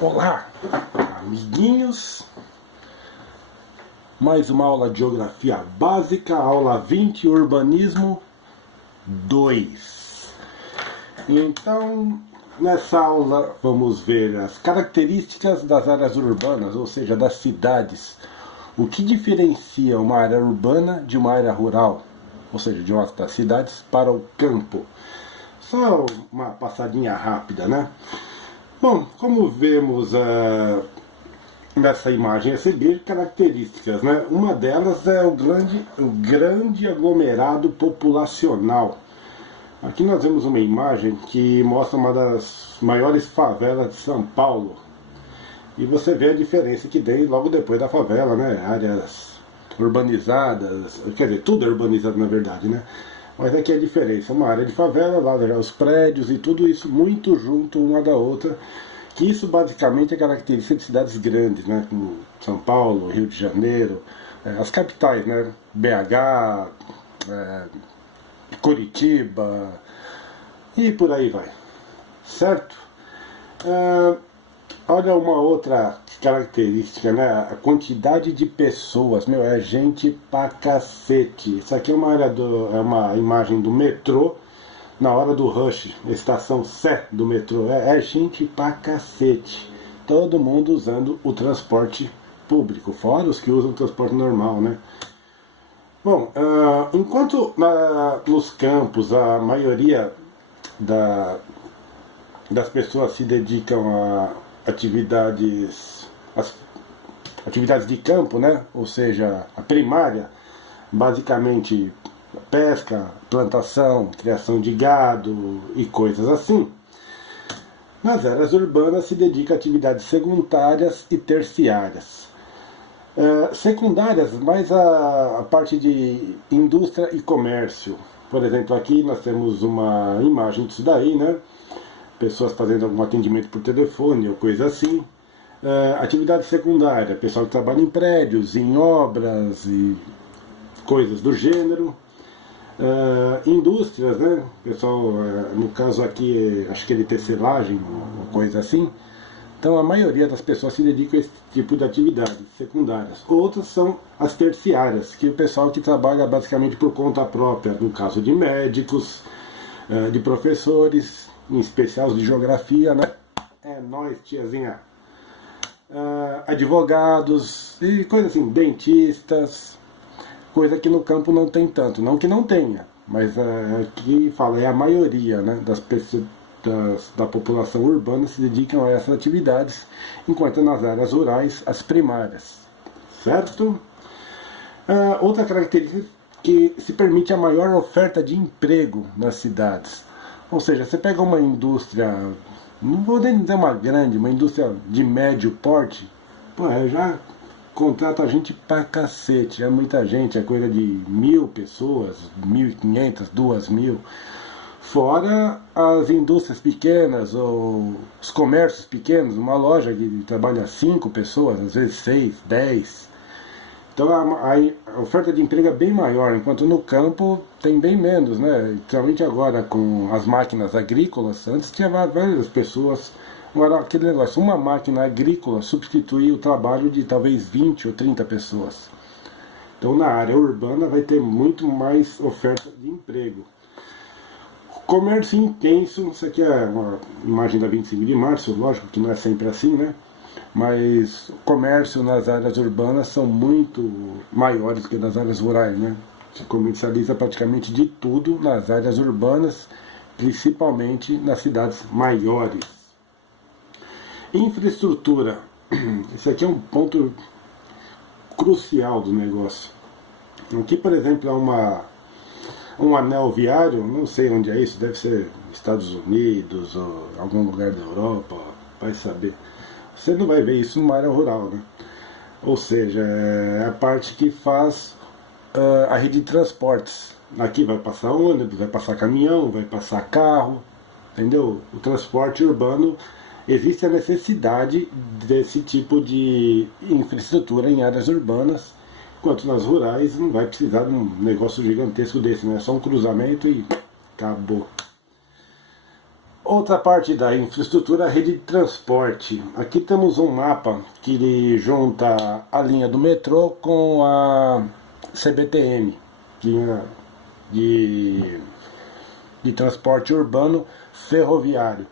Olá, amiguinhos, mais uma aula de Geografia Básica, aula 20, Urbanismo 2. Então, nessa aula vamos ver as características das áreas urbanas, ou seja, das cidades. O que diferencia uma área urbana de uma área rural, ou seja, de uma das cidades para o campo. Só uma passadinha rápida, né? Bom, como vemos nessa imagem a seguir, características, né? Uma delas é o grande aglomerado populacional. Aqui nós vemos uma imagem que mostra uma das maiores favelas de São Paulo. E você vê a diferença que tem logo depois da favela, né? Áreas urbanizadas, quer dizer, tudo é urbanizado na verdade, né? Mas aqui a diferença, uma área de favela, lá os prédios e tudo isso muito junto uma da outra, que isso basicamente é característica de cidades grandes, né, como São Paulo, Rio de Janeiro, as capitais, né, BH, Curitiba e por aí vai, certo? Olha uma outra característica, né? A quantidade de pessoas, meu, é gente pra cacete. Isso aqui é uma imagem do metrô na hora do rush, estação Sé do metrô. É gente pra cacete. Todo mundo usando o transporte público, fora os que usam o transporte normal, né? Bom, enquanto nos campos a maioria das pessoas se dedicam a atividades de campo, né? Ou seja, a primária, basicamente pesca, plantação, criação de gado e coisas assim. Nas áreas urbanas se dedica a atividades secundárias e terciárias. Secundárias, mais a parte de indústria e comércio. Por exemplo, aqui nós temos uma imagem disso daí, né? Pessoas fazendo algum atendimento por telefone ou coisa assim. Atividade secundária, pessoal que trabalha em prédios, em obras e coisas do gênero. Indústrias, né? Pessoal, no caso aqui, acho que é de tecelagem ou coisa assim. Então a maioria das pessoas se dedica a esse tipo de atividades secundárias. Outras são as terciárias, que é o pessoal que trabalha basicamente por conta própria, no caso de médicos, de professores, em especial os de geografia, né? É nóis, tiazinha. Advogados e coisas assim, dentistas, coisa que no campo não tem tanto, não que não tenha, mas aqui fala, é a maioria, né, das pessoas da população urbana se dedicam a essas atividades, enquanto nas áreas rurais, as primárias, certo? Outra característica que se permite a maior oferta de emprego nas cidades. Ou seja, você pega uma indústria, não vou nem dizer uma grande, uma indústria de médio porte, já contrata gente pra cacete, é muita gente, é coisa de 1.000 pessoas, 1.500, 2.000. Fora as indústrias pequenas, ou os comércios pequenos, uma loja que trabalha 5 pessoas, às vezes 6, 10. Então a oferta de emprego é bem maior, enquanto no campo tem bem menos, né? Principalmente agora com as máquinas agrícolas, antes tinha várias pessoas, agora aquele negócio, uma máquina agrícola substitui o trabalho de talvez 20 ou 30 pessoas. Então na área urbana vai ter muito mais oferta de emprego. Comércio intenso, isso aqui é uma imagem da 25 de março, lógico que não é sempre assim, né? Mas o comércio nas áreas urbanas são muito maiores que nas áreas rurais, né? Se comercializa praticamente de tudo nas áreas urbanas, principalmente nas cidades maiores. Infraestrutura. Esse aqui é um ponto crucial do negócio. Aqui, por exemplo, é um anel viário, não sei onde é isso, deve ser Estados Unidos ou algum lugar da Europa, vai saber. Você não vai ver isso numa área rural, né? Ou seja, é a parte que faz a rede de transportes. Aqui vai passar ônibus, vai passar caminhão, vai passar carro, entendeu? O transporte urbano, existe a necessidade desse tipo de infraestrutura em áreas urbanas, enquanto nas rurais não vai precisar de um negócio gigantesco desse, né? É só um cruzamento e acabou. Outra parte da infraestrutura, a rede de transporte. Aqui temos um mapa que ele junta a linha do metrô com a CBTM, linha de transporte urbano ferroviário.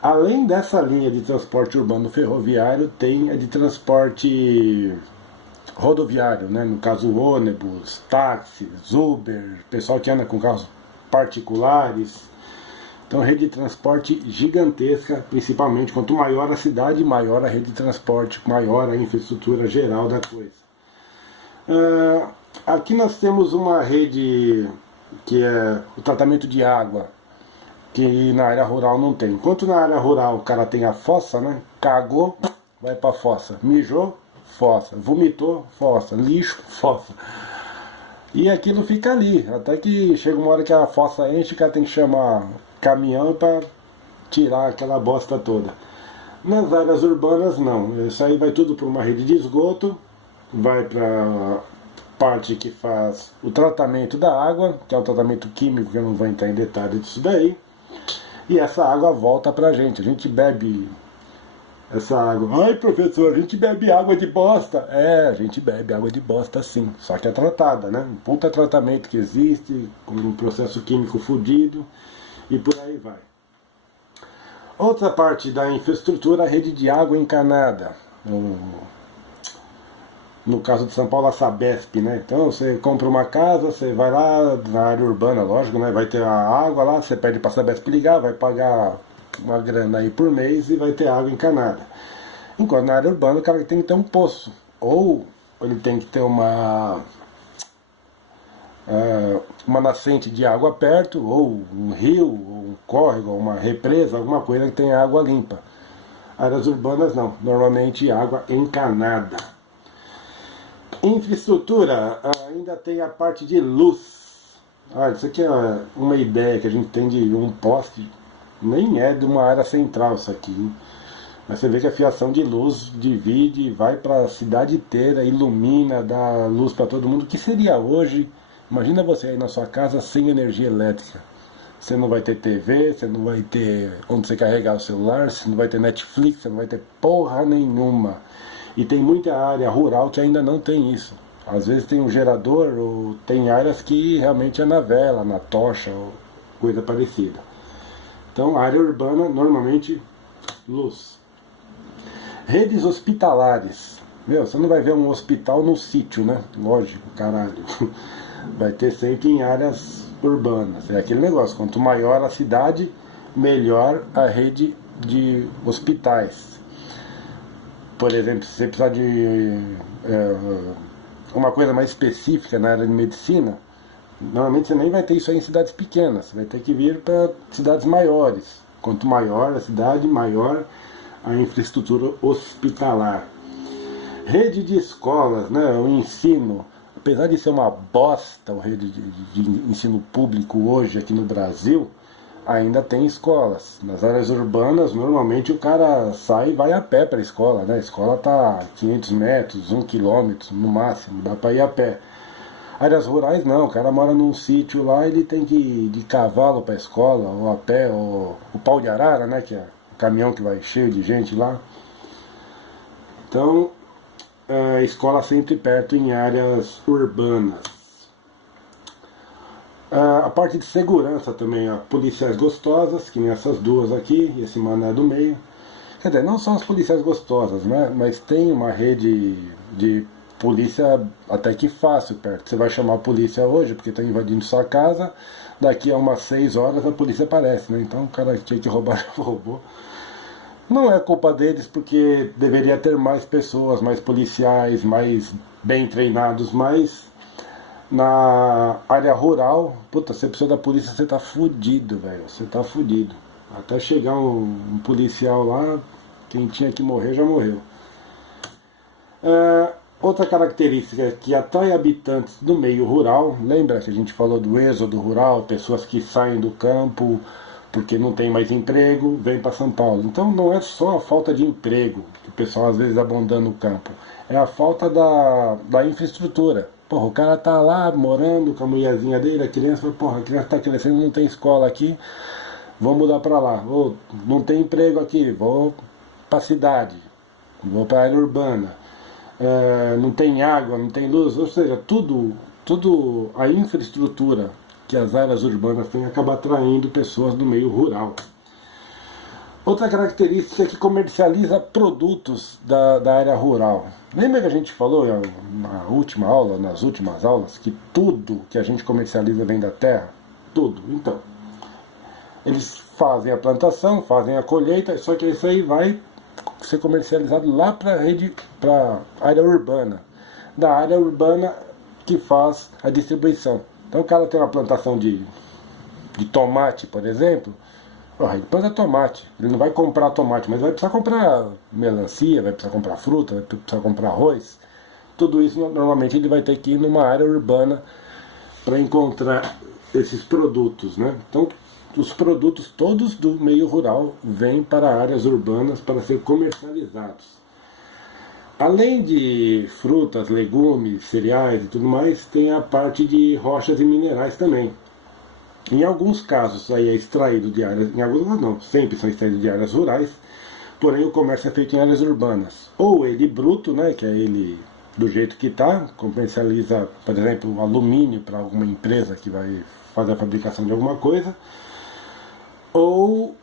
Além dessa linha de transporte urbano ferroviário, tem a de transporte rodoviário, né? No caso ônibus, táxis, Uber, pessoal que anda com carros particulares. Então, rede de transporte gigantesca, principalmente quanto maior a cidade, maior a rede de transporte, maior a infraestrutura geral da coisa. Aqui nós temos uma rede que é o tratamento de água, que na área rural não tem. Enquanto na área rural o cara tem a fossa, né? Cagou, vai pra fossa. Mijou, fossa. Vomitou, fossa. Lixo, fossa. E aquilo fica ali, até que chega uma hora que a fossa enche, o cara tem que chamar caminhão para tirar aquela bosta toda. Nas áreas urbanas não, isso aí vai tudo para uma rede de esgoto, vai para parte que faz o tratamento da água, que é o tratamento químico, que eu não vou entrar em detalhes disso daí, e essa água volta pra gente, a gente bebe essa água. Ai, professor, a gente bebe água de bosta. É, a gente bebe água de bosta sim, só que é tratada, né? Um puta tratamento que existe, com um processo químico fodido, e por aí vai. Outra parte da infraestrutura, a rede de água encanada. No caso de São Paulo, a Sabesp, né? Então você compra uma casa, você vai lá na área urbana, lógico, né? Vai ter a água lá, você pede para a Sabesp ligar, vai pagar uma grana aí por mês e vai ter água encanada. Enquanto na área urbana o cara tem que ter um poço, ou ele tem que ter uma nascente de água perto, ou um rio, ou um córrego, ou uma represa, alguma coisa que tenha água limpa. Áreas urbanas não, normalmente água encanada. Infraestrutura, ainda tem a parte de luz. Isso aqui é uma ideia que a gente tem de um poste, nem é de uma área central isso aqui, hein? Mas você vê que a fiação de luz divide, vai para a cidade inteira, ilumina, dá luz para todo mundo. O que seria hoje? Imagina você aí na sua casa sem energia elétrica. Você não vai ter TV, você não vai ter onde você carregar o celular, você não vai ter Netflix, você não vai ter porra nenhuma. E tem muita área rural que ainda não tem isso. Às vezes tem um gerador, ou tem áreas que realmente é na vela, na tocha, ou coisa parecida. Então, área urbana, normalmente, luz. Redes hospitalares. Meu, você não vai ver um hospital no sítio, né? Lógico, caralho. Vai ter sempre em áreas urbanas. É aquele negócio, quanto maior a cidade, melhor a rede de hospitais. Por exemplo, se você precisar de uma coisa mais específica na área de medicina, normalmente você nem vai ter isso aí em cidades pequenas, você vai ter que vir para cidades maiores. Quanto maior a cidade, maior a infraestrutura hospitalar. Rede de escolas, né, o ensino, apesar de ser uma bosta a rede de ensino público hoje aqui no Brasil, ainda tem escolas. Nas áreas urbanas, normalmente o cara sai e vai a pé para a escola, né? A escola está a 500 metros, 1 quilômetro no máximo, dá para ir a pé. Áreas rurais não, o cara mora num sítio lá, ele tem que ir de cavalo para a escola, ou a pé, ou o pau de arara, né? Que é o caminhão que vai cheio de gente lá. Então, a escola sempre perto em áreas urbanas. A parte de segurança também, ó, policiais gostosas, que nem essas duas aqui, esse mané do meio. Quer dizer, não são as policiais gostosas, né? Mas tem uma rede de polícia até que fácil perto. Você vai chamar a polícia hoje porque está invadindo sua casa, daqui a umas 6 horas a polícia aparece, né? Então o cara que tinha que roubar já roubou. Não é culpa deles, porque deveria ter mais pessoas, mais policiais, mais bem treinados, mas na área rural, puta, você precisa da polícia, você tá fudido, velho. Você tá fudido. Até chegar um policial lá, quem tinha que morrer já morreu. Outra característica é que atrai habitantes do meio rural. Lembra que a gente falou do êxodo rural, pessoas que saem do campo porque não tem mais emprego, vem para São Paulo. Então não é só a falta de emprego que o pessoal às vezes abandona o campo, é a falta da infraestrutura. Porra, o cara tá lá morando com a mulherzinha dele, a criança, porra, a criança tá crescendo, não tem escola aqui, vou mudar para lá. Ou não tem emprego aqui, vou para a cidade, vou para a área urbana. Não tem água, não tem luz, ou seja, tudo a infraestrutura que as áreas urbanas têm acaba atraindo pessoas do meio rural. Outra característica é que comercializa produtos da área rural. Lembra que a gente falou na última aula, nas últimas aulas, que tudo que a gente comercializa vem da terra? Tudo. Então, eles fazem a plantação, fazem a colheita, só que isso aí vai ser comercializado lá para a área urbana. Da área urbana que faz a distribuição. Então o cara tem uma plantação de tomate, por exemplo, ele planta tomate, ele não vai comprar tomate, mas vai precisar comprar melancia, vai precisar comprar fruta, vai precisar comprar arroz. Tudo isso normalmente ele vai ter que ir numa área urbana para encontrar esses produtos, né? Então os produtos todos do meio rural vêm para áreas urbanas para ser comercializados. Além de frutas, legumes, cereais e tudo mais, tem a parte de rochas e minerais também. Em alguns casos aí é extraído de áreas, em alguns não, sempre são extraídos de áreas rurais, porém o comércio é feito em áreas urbanas. Ou ele bruto, né, que é ele do jeito que está, comercializa, por exemplo, alumínio para alguma empresa que vai fazer a fabricação de alguma coisa, ou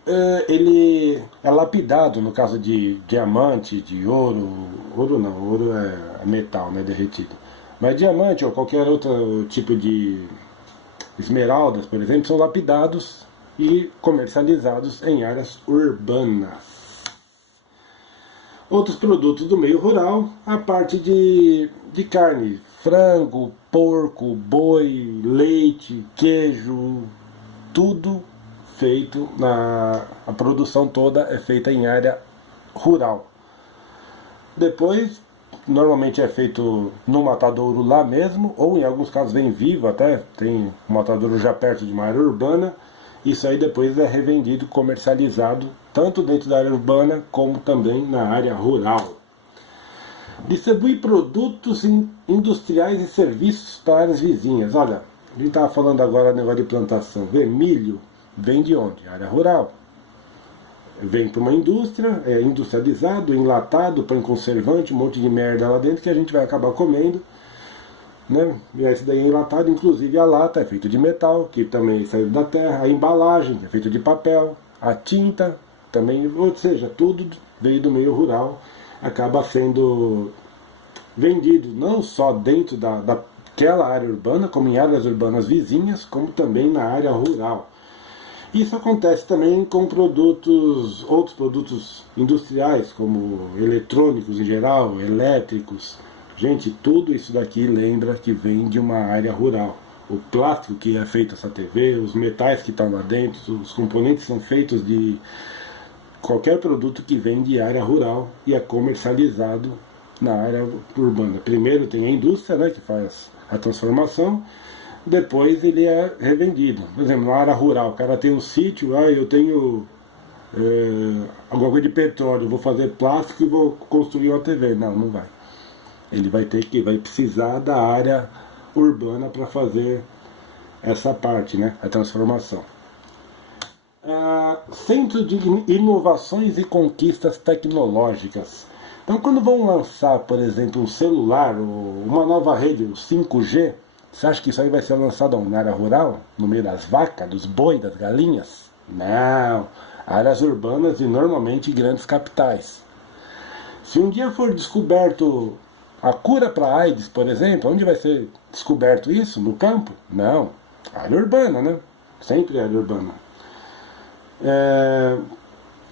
ele é lapidado, no caso de diamante, de ouro, ouro é metal, né, derretido, mas diamante ou qualquer outro tipo de esmeraldas, por exemplo, são lapidados e comercializados em áreas urbanas. Outros produtos do meio rural, a parte de carne, frango, porco, boi, leite, queijo, tudo feito, a produção toda é feita em área rural. Depois, normalmente é feito no matadouro lá mesmo, ou em alguns casos vem vivo até, tem um matadouro já perto de uma área urbana. Isso aí depois é revendido, comercializado, tanto dentro da área urbana como também na área rural. Distribui produtos industriais e serviços para áreas vizinhas. Olha, a gente estava falando agora do negócio de plantação. Milho vem de onde? Área rural. Vem para uma indústria, é industrializado, enlatado, põe conservante, um monte de merda lá dentro que a gente vai acabar comendo, né? E esse daí é enlatado, inclusive a lata é feita de metal, que também saiu da terra, a embalagem é feita de papel, a tinta também, ou seja, tudo veio do meio rural, acaba sendo vendido não só dentro daquela área urbana, como em áreas urbanas vizinhas, como também na área rural. Isso acontece também com outros produtos industriais, como eletrônicos em geral, elétricos. Gente, tudo isso daqui lembra que vem de uma área rural. O plástico que é feito essa TV, os metais que estão lá dentro, os componentes são feitos de qualquer produto que vem de área rural e é comercializado na área urbana. Primeiro tem a indústria, né, que faz a transformação. Depois ele é revendido. Por exemplo, na área rural, o cara tem um sítio, eu tenho alguma coisa de petróleo, vou fazer plástico e vou construir uma TV. Não, não vai. Ele vai precisar da área urbana para fazer essa parte, né? A transformação. Centro de inovações e conquistas tecnológicas. Então, quando vão lançar, por exemplo, um celular ou uma nova rede, o 5G, você acha que isso aí vai ser lançado na área rural? No meio das vacas, dos bois, das galinhas? Não. Áreas urbanas e normalmente grandes capitais. Se um dia for descoberto a cura para a AIDS, por exemplo, onde vai ser descoberto isso? No campo? Não. Área urbana, né? Sempre área urbana.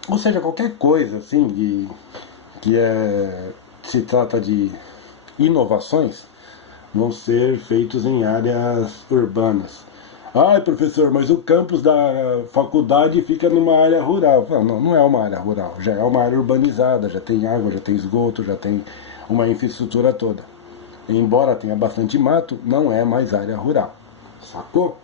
Ou seja, qualquer coisa assim se trata de inovações, vão ser feitos em áreas urbanas. Ai, professor, mas o campus da faculdade fica numa área rural. Não, não é uma área rural, já é uma área urbanizada, já tem água, já tem esgoto, já tem uma infraestrutura toda. Embora tenha bastante mato, não é mais área rural. Sacou?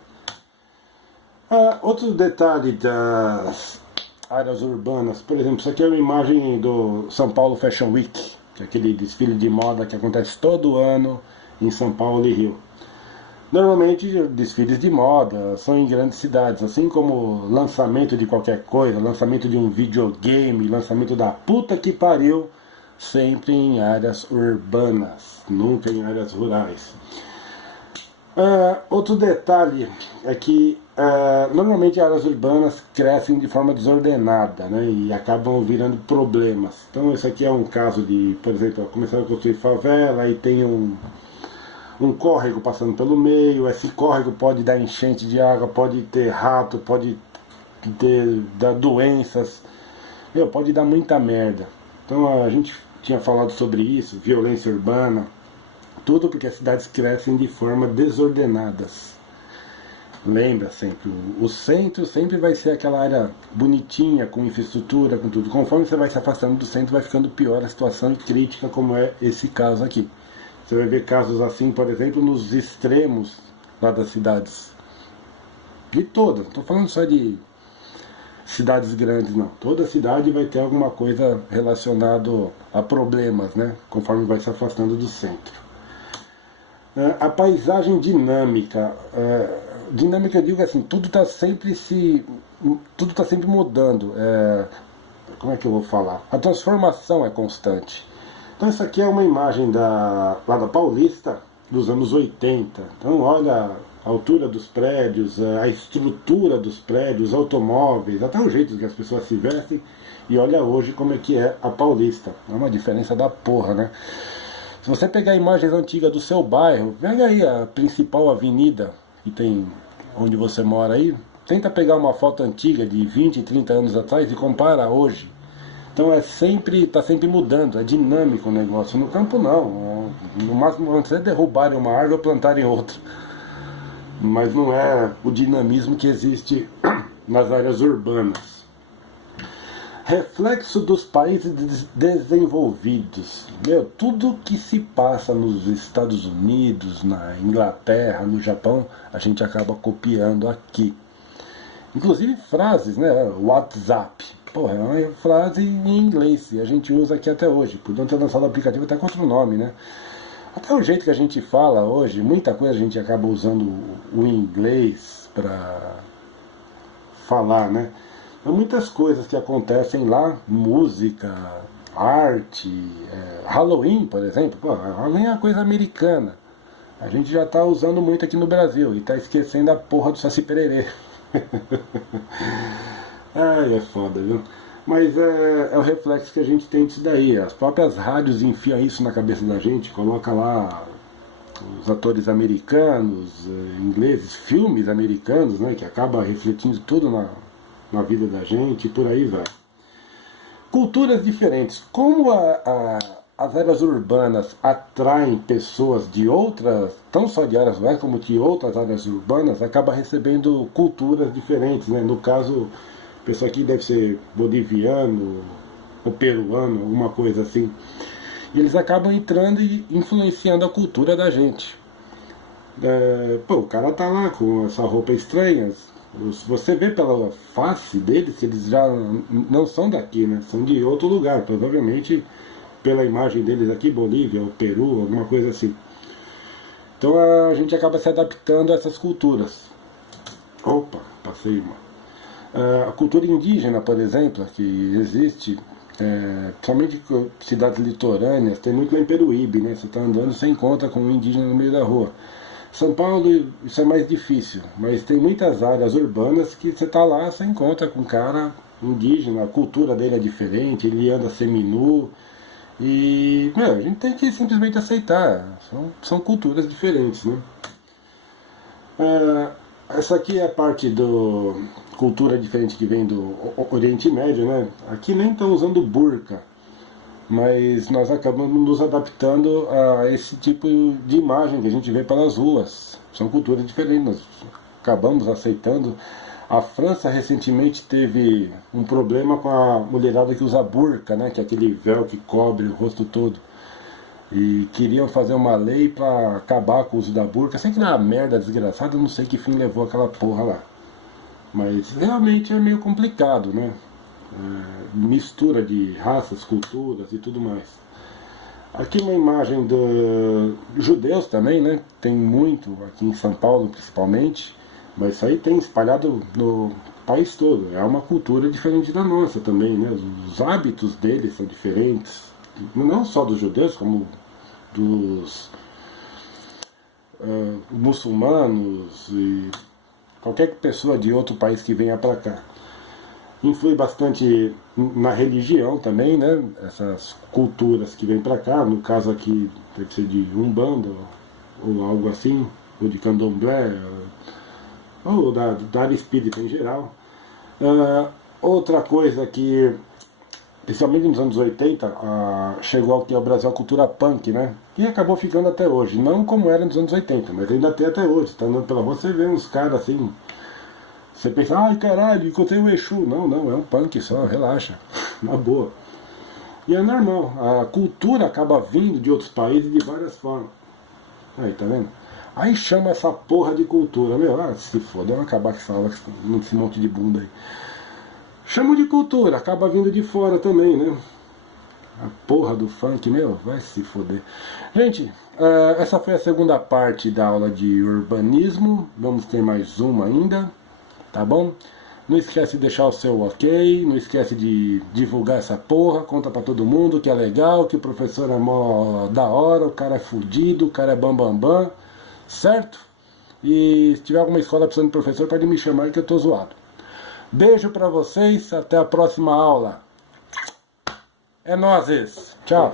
Outro detalhe das áreas urbanas, por exemplo, isso aqui é uma imagem do São Paulo Fashion Week, que é aquele desfile de moda que acontece todo ano em São Paulo e Rio. Normalmente desfiles de moda são em grandes cidades, assim como lançamento de qualquer coisa, lançamento de um videogame, lançamento da puta que pariu, sempre em áreas urbanas, nunca em áreas rurais. Outro detalhe é que normalmente áreas urbanas crescem de forma desordenada, né, e acabam virando problemas. Então esse aqui é um caso de, por exemplo, começaram a construir favela e tem um córrego passando pelo meio. Esse córrego pode dar enchente de água, pode ter rato, pode dar doenças, pode dar muita merda. Então a gente tinha falado sobre isso, violência urbana, tudo porque as cidades crescem de forma desordenadas. Lembra sempre, o centro sempre vai ser aquela área bonitinha, com infraestrutura, com tudo. Conforme você vai se afastando do centro, vai ficando pior a situação e crítica, como é esse caso aqui. Você vai ver casos assim, por exemplo, nos extremos lá das cidades. De todas, não estou falando só de cidades grandes, não. Toda cidade vai ter alguma coisa relacionada a problemas, né? Conforme vai se afastando do centro. A paisagem dinâmica. Dinâmica, eu digo assim, tudo está sempre mudando. Como é que eu vou falar? A transformação é constante. Então isso aqui é uma imagem lá da Paulista, dos anos 80. Então olha a altura dos prédios, a estrutura dos prédios, os automóveis, até o jeito que as pessoas se vestem. E olha hoje como é que é a Paulista. É uma diferença da porra, né? Se você pegar imagens antigas do seu bairro, pega aí a principal avenida que tem onde você mora aí, tenta pegar uma foto antiga de 20, 30 anos atrás e compara hoje. Então está sempre mudando, é dinâmico o negócio. No campo não, no máximo você derrubarem uma árvore ou plantarem outra. Mas não é o dinamismo que existe nas áreas urbanas. Reflexo dos países desenvolvidos. Tudo que se passa nos Estados Unidos, na Inglaterra, no Japão, a gente acaba copiando aqui. Inclusive frases, né? WhatsApp. Porra, é uma frase em inglês e a gente usa aqui até hoje. Podiam ter lançado o aplicativo até com outro nome, né? Até o jeito que a gente fala hoje, muita coisa a gente acaba usando o inglês para falar, né? Há muitas coisas que acontecem lá, música, arte, Halloween, por exemplo. Pô, Halloween é uma coisa americana. A gente já está usando muito aqui no Brasil e está esquecendo a porra do Saci Pererê. Ai, é foda, viu? Mas é o reflexo que a gente tem disso daí. As próprias rádios enfiam isso na cabeça da gente, coloca lá os atores americanos, ingleses, filmes americanos, né, que acaba refletindo tudo na vida da gente e por aí vai. Culturas diferentes. Como as áreas urbanas atraem pessoas de outras, não só de áreas rurais, como de outras áreas urbanas, acaba recebendo culturas diferentes, né? No caso, a pessoa aqui deve ser boliviano ou peruano, alguma coisa assim. E eles acabam entrando e influenciando a cultura da gente. O cara tá lá com essa roupa estranha. Você vê pela face deles que eles já não são daqui, né? São de outro lugar, provavelmente pela imagem deles aqui, Bolívia ou Peru, alguma coisa assim. Então a gente acaba se adaptando a essas culturas. Opa, passei uma. A cultura indígena, por exemplo, que existe, principalmente em cidades litorâneas, tem muito lá em Peruíbe, né? Você está andando, você encontra com um indígena no meio da rua. São Paulo, isso é mais difícil, mas tem muitas áreas urbanas que você está lá, você encontra com um cara indígena, a cultura dele é diferente, ele anda seminu, e a gente tem que simplesmente aceitar, são culturas diferentes, né? Essa aqui é a parte do cultura diferente que vem do Oriente Médio, né? Aqui nem estão usando burca, mas nós acabamos nos adaptando a esse tipo de imagem que a gente vê pelas ruas. São culturas diferentes, nós acabamos aceitando. A França recentemente teve um problema com a mulherada que usa burca, né, que é aquele véu que cobre o rosto todo. E queriam fazer uma lei para acabar com o uso da burca. Sei que não é uma merda desgraçada, eu não sei que fim levou aquela porra lá. Mas realmente é meio complicado, né? Mistura de raças, culturas e tudo mais. Aqui uma imagem dos judeus também, né? Tem muito, aqui em São Paulo principalmente, mas isso aí tem espalhado no país todo. É uma cultura diferente da nossa também, né? Os hábitos deles são diferentes, não só dos judeus, como dos muçulmanos e qualquer pessoa de outro país que venha para cá. Influi bastante na religião também, né? Essas culturas que vêm para cá, no caso aqui deve ser de Umbanda ou algo assim, ou de Candomblé, ou da área espírita em geral. Outra coisa que, principalmente nos anos 80, chegou aqui ao Brasil a cultura punk, né? E acabou ficando até hoje, não como era nos anos 80, mas ainda tem até hoje. Tá andando pela rua, você vê uns caras assim. Você pensa, ai caralho, encontrei o Exu. Não, não, é um punk só, relaxa, na boa. E é normal, a cultura acaba vindo de outros países de várias formas. Aí, tá vendo? Aí chama essa porra de cultura, meu, se foda, vamos acabar com essa aula, esse monte de bunda aí. Chama de cultura, acaba vindo de fora também, né? A porra do funk, meu, vai se foder. Gente, essa foi a segunda parte da aula de urbanismo, vamos ter mais uma ainda. Tá bom? Não esquece de deixar o seu ok, não esquece de divulgar essa porra, conta pra todo mundo que é legal, que o professor é mó da hora, o cara é fudido, o cara é bambambam, certo? E se tiver alguma escola precisando de professor, pode me chamar que eu tô zoado. Beijo pra vocês, até a próxima aula. É nóis! Tchau!